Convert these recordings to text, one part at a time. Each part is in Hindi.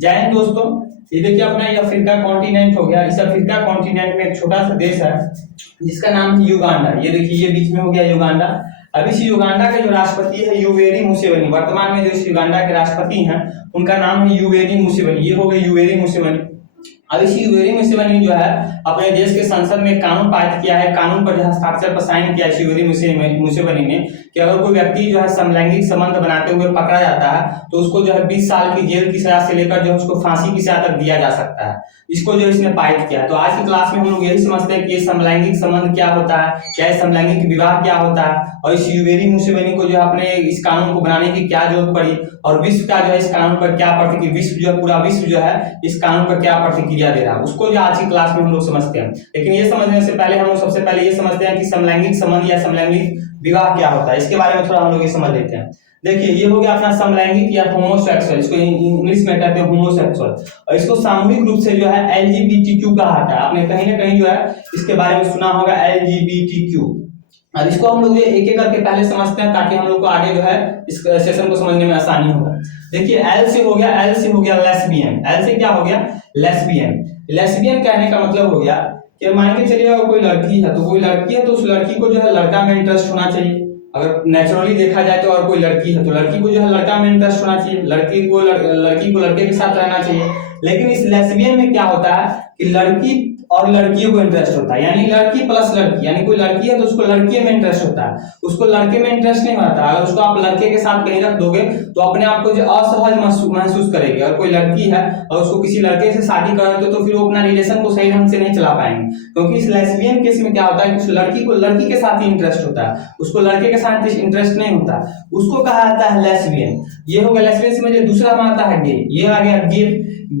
जय हिंद दोस्तों। ये देखिए अपना ये अफ्रीका कॉन्टिनेंट हो गया। इस अफ्रीका कॉन्टिनेंट में एक छोटा सा देश है जिसका नाम है युगांडा। ये देखिए ये बीच में हो गया युगांडा। अब इस युगांडा के जो राष्ट्रपति है युवेरी मुसेवेनी, वर्तमान में जो इस युगांडा के राष्ट्रपति हैं उनका नाम है युवेरी मुसेवेनी। ये हो गए युवेरी मुसेवेनी। अब इस युवेरी मुसेवेनी जो है अपने देश के संसद में एक कानून पारित किया है। कानून पर जो हस्ताक्षर पर साइन किया है युवेरी मुसेवेनी ने कि अगर कोई व्यक्ति जो है समलैंगिक संबंध बनाते हुए पकड़ा जाता है तो उसको जो है 20 साल की जेल की सजा से लेकर जो उसको फांसी की सजा तक दिया जा सकता है। इसको जो इसने पारित किया। तो आज की क्लास में हम लोग यही समझते हैं कि ये समलैंगिक संबंध क्या होता है, क्या समलैंगिक विवाह क्या होता है, और इस युवेरी मुसेवेनी को जो है अपने इस कानून को बनाने की क्या जरूरत पड़ी, और विश्व का जो है इस कानून पर क्या प्रतिक्रिया, विश्व जो है पूरा विश्व जो है इस कानून पर क्या प्रतिक्रिया दे रहा है, उसको जो आज की क्लास में हम लोग समझते हैं। लेकिन ये समझने से पहले हम लोग सबसे पहले ये समझते हैं कि समलैंगिक संबंध या समलैंगिक विवाह क्या होता है। इसके बारे में थोड़ा हम लोग ये समझ लेते हैं। देखिए ये हो गया अपना समलैंगिक या होमोसेक्सुअल, इसको इंग्लिश में कहते हैं होमोसेक्सुअल, और इसको सामूहिक रूप से जो है एलजीबीटीक्यू कहा जाता है। आपने कहीं ना कहीं जो है इसके बारे में सुना होगा एलजीबीटीक्यू। और इसको हम लोग एक एक करके पहले समझते हैं ताकि हम लोग को आगे जो है इस सेशन को समझने में आसानी होगा। देखिए एल से हो गया लेस्बियन। एल से क्या हो गया? लेस्बियन। लेस्बियन कहने का मतलब हो गया कि मान के चलिए अगर कोई लड़की है तो उस लड़की को जो है लड़का में इंटरेस्ट होना चाहिए। अगर नेचुरली देखा जाए तो अगर कोई लड़की है तो लड़की को जो है लड़का में इंटरेस्ट होना चाहिए, लड़की को लड़के के साथ रहना चाहिए। लेकिन इस लेस्बियन में क्या होता है कि लड़की और लड़कियों को इंटरेस्ट होता है, यानी लड़की प्लस लड़की, यानी कोई लड़की है तो उसको लड़के में इंटरेस्ट होता है, उसको लड़के में इंटरेस्ट नहीं होता। अगर उसको आप लड़के के साथ कहीं रख दोगे तो अपने आप को जो असहज महसूस करेगी। अगर कोई लड़की है और उसको किसी लड़के से शादी कर देते तो फिर वो अपना रिलेशन को सही ढंग से नहीं चला पाएंगे, क्योंकि इस लेस्बियन केस में क्या होता है कि उस लड़की को लड़की के साथ ही इंटरेस्ट होता है, उसको लड़के के साथ इंटरेस्ट नहीं होता, उसको कहा जाता है लेस्बियन। ये हो गया लेस्बियन में। दूसरा में आता है गे। ये आ गया गे।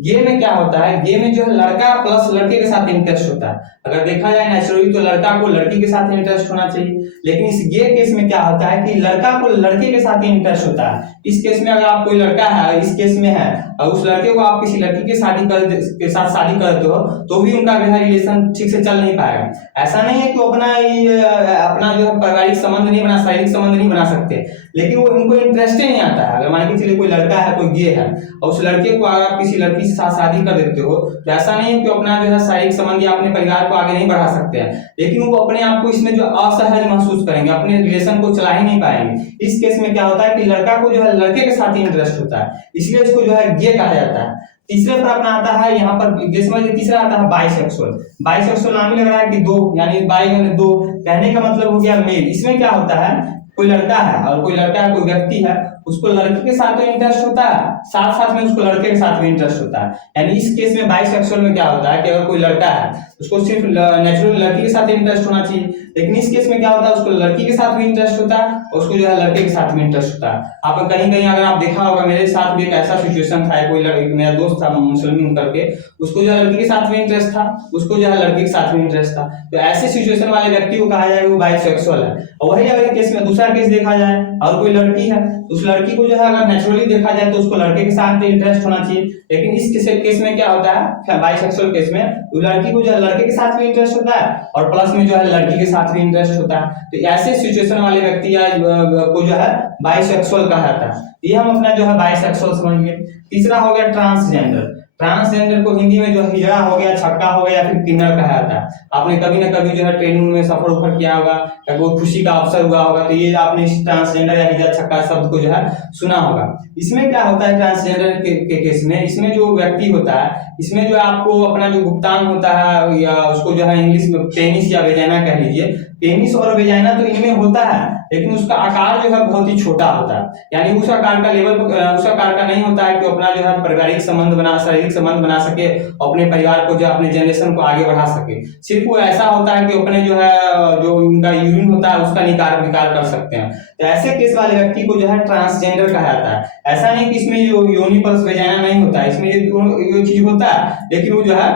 गे में क्या होता है? गे में जो है लड़का प्लस लड़के के साथ इंटरेस्ट होता है। अगर देखा जाए नेचुरली तो लड़का को लड़की के साथ इंटरेस्ट होना चाहिए, लेकिन इस गे केस में क्या होता है कि लड़का को लड़के के साथ इंटरेस्ट होता है। इस केस में अगर आप कोई लड़का है इस केस में है और उस लड़के को आप किसी लड़की के साथ शादी करते हो तो भी उनका रिलेशन ठीक से चल नहीं पाएगा। ऐसा नहीं है कि अपना जो है पारिवारिक संबंध नहीं बना, शारीरिक संबंध नहीं बना सकते, लेकिन वो उनको इंटरेस्ट ही नहीं आता है। अगर मान के चलिए कोई लड़का है, कोई गे है और उस लड़के को अगर आप किसी लड़की के साथ शादी कर देते हो तो ऐसा नहीं है कि अपना जो है शारीरिक संबंध या अपने परिवार को आगे नहीं बढ़ा सकते हैं, लेकिन वो अपने आप को इसमें जो असहज महसूस करेंगे, अपने रिलेशन को चला ही नहीं पाएंगे। इस केस में क्या होता है कि लड़का को जो है लड़के के साथ ही इंटरेस्ट होता है, इसलिए इसको जो है गे कहा जाता है। तीसरे पर अपना आता है यहाँ पर तीसरा आता है बाइसेक्सुअल। बाइसेक्सुअल नाम ही लग रहा है कि दो, यानी बाई यानी दो, कहने का मतलब हो गया मेल। इसमें क्या होता है कोई लड़का है और कोई लड़का है, कोई व्यक्ति है, उसको लड़की के साथ तो इंटरेस्ट होता है, साथ साथ में उसको लड़के के साथ भी इंटरेस्ट होता है। यानी इस केस में बाइसेक्सुअल में क्या होता है कि अगर कोई लड़का है उसको सिर्फ नेचुरल लड़की के साथ इंटरेस्ट होना चाहिए, लेकिन इस केस में क्या होता है उसको लड़की के साथ भी इंटरेस्ट होता है और उसको जो है लड़के के साथ भी इंटरेस्ट होता है। आप कहीं कहीं अगर आप देखा होगा, मेरे साथ भी एक ऐसा सिचुएशन था, कोई मेरा दोस्त था मुस्लिम करके, उसको जो है लड़की के साथ भी इंटरेस्ट था, उसको जो है लड़के के साथ भी इंटरेस्ट था। तो ऐसे सिचुएशन वाले व्यक्ति को कहा जाएगा वो बाइसेक्सुअल है। और वही अगर केस में दूसरा केस देखा जाए और कोई लड़की है, उस लड़की को जो है अगर नेचुरली देखा जाए तो उसको लड़के के साथ इंटरेस्ट होना चाहिए, लेकिन इस केस में क्या होता है बाइसेक्सुअल केस में लड़की को जो है लड़के के साथ भी इंटरेस्ट होता है और प्लस में जो है लड़की के साथ भी इंटरेस्ट होता है। तो ऐसे सिचुएशन वाले व्यक्ति को जो है बाइसेक्सुअल कहा जाता है। ये हम अपना जो है बाइसेक्सुअल समझिए। तीसरा हो गया ट्रांसजेंडर। ट्रांसजेंडर को हिंदी में जो हिजड़ा हो गया, छक्का हो गया या फिर किन्नर कहा जाता है। आपने कभी ना कभी जो है ट्रेनिंग में सफर उफर किया होगा या कोई खुशी का अवसर हुआ होगा तो ये आपने इस ट्रांसजेंडर या हिजड़ा छक्का शब्द को जो है सुना होगा। इसमें क्या होता है ट्रांसजेंडर के केस में, इसमें जो व्यक्ति होता है इसमें जो आपको अपना जो भुगतान होता है या उसको जो है इंग्लिश में पेनिस या वेजाइना कह लीजिए, पेनिस और वेजाइना तो इनमें होता है, लेकिन उसका आकार जो है बहुत ही छोटा होता है, यानी उस आकार का लेवल उस आकार का नहीं होता है कि अपना जो है पारिवारिक संबंध बना, शारीरिक संबंध बना सके, अपने परिवार को जो अपने जनरेशन को आगे बढ़ा सके। सिर्फ वो ऐसा होता है कि अपने जो है जो उनका यूरिन होता है उसका निकाल कर सकते हैं। तो ऐसे केस वाले व्यक्ति को जो है ट्रांसजेंडर कहा जाता है। ऐसा नहीं कि इसमें जो योनि प्लस वेजाइना नहीं होता है, इसमें ये चीज होता है, लेकिन वो जो है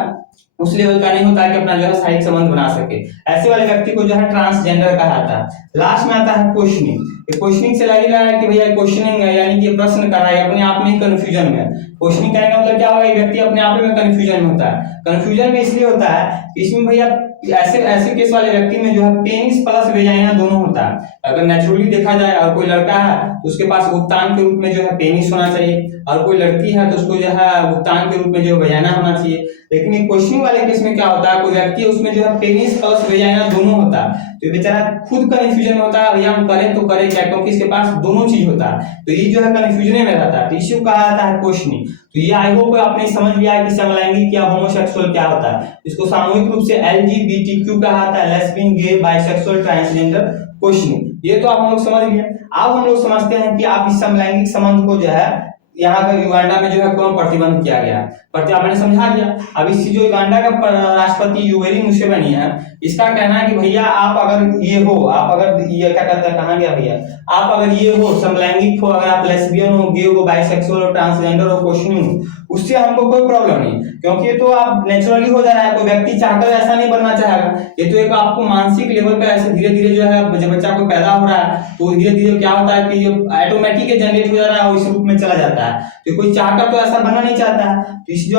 उस लेवल का नहीं होता है कि अपना जो है शारीरिक संबंध बना सके। ऐसे वाले व्यक्ति को जो है ट्रांसजेंडर कहा जाता है। लास्ट में आता है क्वेश्चनिंग। क्वेश्चनिंग से लग रहा है कि भैया क्वेश्चनिंग है यानी कि प्रश्न कर रहा है, अपने आप में ही कंफ्यूजन में। क्वेश्चनिंग करने का मतलब क्या होगा, व्यक्ति अपने आप में कंफ्यूजन में होता है। कंफ्यूजन में इसलिए होता है इसमें भैया ऐसे केस वाले व्यक्ति में जो है पेनिस प्लस वेजाइना दोनों होता है। अगर नेचुरली देखा जाए और कोई लड़का है तो उसके पास भुगतान के रूप में जो है पेनिस होना चाहिए, और कोई लड़की है तो उसको जो है भुगतान के रूप में जो वेजाइना होना चाहिए। लेकिन एक क्वेश्चन वाले केस में क्या होता है, कोई व्यक्ति है उसमें जो है पेनिस प्लस वेजाइना दोनों होता है, तो बेचारा खुद कंफ्यूजन होता है भैया हम करें तो करें क्या, क्योंकि इसके पास दोनों चीज होता है, तो ये जो है कंफ्यूजन में रहता है, तो इश्यू कहा जाता है क्वेश्चनिंग। तो ये आई होप आपने समझ लिया है कि समलैंगिक या होमोसेक्सुअल क्या होता है। इसको सामूहिक रूप से एलजीबीटीक्यू कहा जाता है, लेस्बियन, गे, बाइसेक्सुअल, ट्रांसजेंडर क्वेश्चनिंग। ये तो आप हम लोग समझ गए। अब हम लोग समझते हैं कि आप इस समलैंगिक संबंध को जो है यहाँ पर युगांडा में जो है कौन प्रतिबंध किया गया, आपने समझा दिया। अब इस जो युगांडा का राष्ट्रपति यूवेरी मुसेवेनी है, इसका कहना है कि भैया आप अगर ये हो, आप अगर ये क्या कहते हैं, कहाँ गया भैया, आप अगर ये हो समलैंगिक हो, अगर आप लेस्बियन हो, गे हो, बाइसेक्सुअल हो, ट्रांसजेंडर हो, क्वेश्चनिंग हो, उससे हमको कोई प्रॉब्लम नहीं, क्योंकि ये तो आप नेचुरली हो जा रहा है, कोई व्यक्ति चाहकर ऐसा नहीं बनना चाहेगा। ये तो एक आपको मानसिक लेवल पे ऐसे धीरे धीरे जो है जब बच्चा को पैदा हो रहा है तो धीरे धीरे क्या होता है कि ये ऑटोमेटिक जनरेट हो जा रहा है और इस रूप में चला जाता है, तो कोई चाहकर तो ऐसा बनना नहीं चाहता है। तो इस जो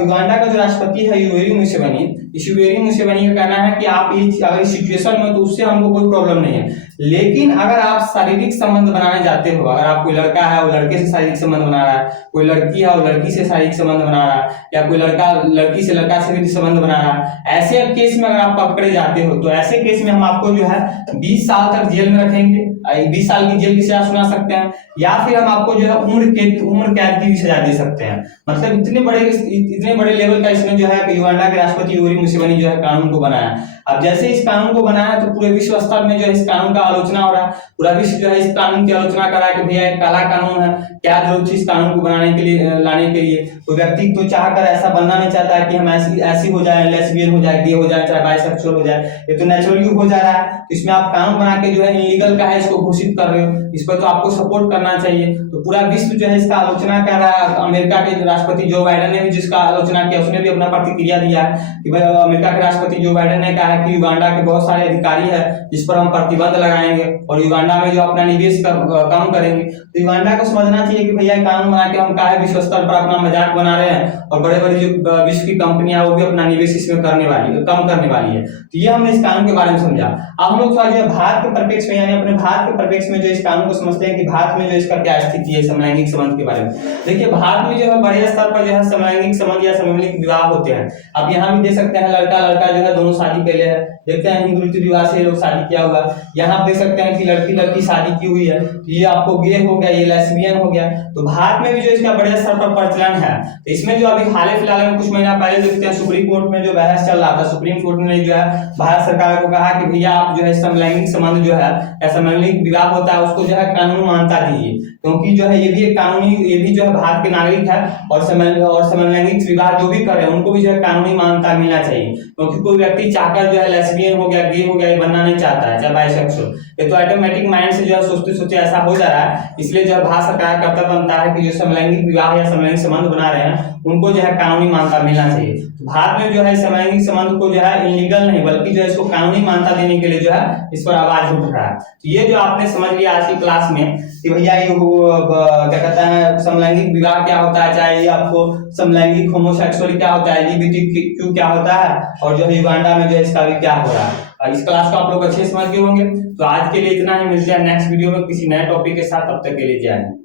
युगांडा का जो राष्ट्रपति है यूवेरी मुसेवेनी, इस यूवेरी मुसेवेनी का कहना है कि आप ये अगर सिचुएशन में तो उससे हमको कोई प्रॉब्लम नहीं है, लेकिन अगर आप शारीरिक संबंध बनाने जाते हो, अगर आप कोई लड़का है वो लड़के से शारीरिक संबंध बना रहा है, कोई लड़की है वो लड़की से शारीरिक संबंध बना रहा है, या कोई लड़का लड़की से लड़का से भी संबंध बना रहा है, ऐसे केस में अगर आप पकड़े जाते हो तो ऐसे केस में हम आपको जो है 20 साल तक जेल में रखेंगे, 20 साल की जेल की सजा सुना सकते हैं, या फिर हम आपको जो है उम्र कैद की भी सजा दे सकते हैं। मतलब इतने बड़े लेवल का इसमें जो है युगांडा के राष्ट्रपति यूवेरी मुसेवेनी जो है कानून को बनाया। अब जैसे इस कानून को बनाया तो पूरे विश्व स्तर में जो है इस कानून का आलोचना हो रहा है, पूरा विश्व जो है इस कानून की आलोचना कर रहा है कि भैया एक काला कानून है, क्या जरूरत थी इस कानून को बनाने के लिए, लाने के लिए। कोई व्यक्ति तो चाहकर ऐसा बनना नहीं चाहता है कि हम ऐसी हो जाए, लेस्बियन हो जाए, गे हो जाए, चाहे बाइसेक्सुअल हो जाए, ये तो नेचुरली हो जा रहा है। तो इसमें आप कानून बना के जो है इलीगल का है इसको घोषित कर रहे हो, इस पर तो आपको सपोर्ट करना चाहिए। तो पूरा विश्व जो है इसका आलोचना कर रहा है। अमेरिका के राष्ट्रपति जो बाइडेन ने भी जिसका आलोचना किया, उसने भी अपना प्रतिक्रिया दिया है कि भाई अमेरिका के राष्ट्रपति जो बाइडेन ने कहा है कि युगांडा के बहुत सारे अधिकारी है जिस पर हम प्रतिबंध लगाएंगे और युगांडा में जो अपना निवेश कम करेंगे। तो युगांडा को समझना चाहिए कि भैया कानून बना के हम काहे विश्व स्तर पर अपना मजाक बना रहे हैं, और बड़े बड़े जो विश्व की कंपनियां वो भी अपना निवेश इसमें कम करने वाली है। तो ये हमने इस कानून के बारे में समझा। अब हम लोग थोड़ा जो भारत के परिप्रेक्ष्य में, यानी अपने भारत के परिप्रेक्ष्य में जो इस कानून को समझते हैं कि भारत में जो इसका क्या स्थिति है समलैंगिक संबंध के बारे में। देखिए भारत में जो है बड़े स्तर पर जो है समलैंगिक संबंध या समलैंगिक विवाह होते हैं। अब यहाँ भी देख सकते हैं लड़का लड़का जो है दोनों शादी पहले है, देखते हैं हिंदू रीति रिवाज से लोग शादी किया हुआ। यहाँ देख सकते हैं कि लड़की लड़की शादी की हुई है, तो ये आपको गे हो गया, ये लेस्बियन हो गया। तो भारत में भी जो इसका बड़े स्तर पर प्रचलन है। तो इसमें जो अभी हाल फिलहाल में कुछ महीना पहले देखते हैं सुप्रीम कोर्ट में जो बहस चल रहा था, सुप्रीम कोर्ट ने जो है भारत सरकार को कहा कि भैया आप जो है समलैंगिक संबंध जो है या समलैंगिक विवाह होता है उसको जो है कानून मान्यता दीजिए, क्योंकि जो है ये भी एक कानूनी, ये भी जो है भारत के नागरिक है और समलैंगिक विवाह जो भी करे उनको भी जो है कानूनी मान्यता मिलना चाहिए। क्योंकि कोई व्यक्ति चाहकर जो है लेस्बियन हो गया, गे हो गया, ये बनना नहीं चाहता है, चाहे बाइसेक्सुअल, ये तो ऑटोमेटिक माइंड से जो है सोचते सोचते ऐसा हो जा रहा है। इसलिए जो है भारत सरकार का कर्तव्य बनता है कि जो समलैंगिक विवाह या समलैंगिक संबंध बना रहे हैं उनको जो है कानूनी मान्यता मिलना चाहिए। तो भारत में जो है समलैंगिक संबंध को जो है इलीगल नहीं बल्कि जो है इसको कानूनी मान्यता देने के लिए जो है इस पर आवाज उठ रहा है। तो ये जो आपने समझ लिया आज की क्लास में कि भैया ये क्या कहते हैं समलैंगिक विवाह क्या होता है, चाहे ये आपको समलैंगिक होमोसेक्सुअल क्या होता है, एलजीबीटीक्यू क्या होता है, और जो है युगांडा में जो है इसका भी क्या हो रहा है। इस क्लास को आप लोग अच्छे समझ गए होंगे। तो आज के लिए इतना ही, मिलते हैं नेक्स्ट वीडियो में किसी नए टॉपिक के साथ, तब तक के लिए जय हिंद।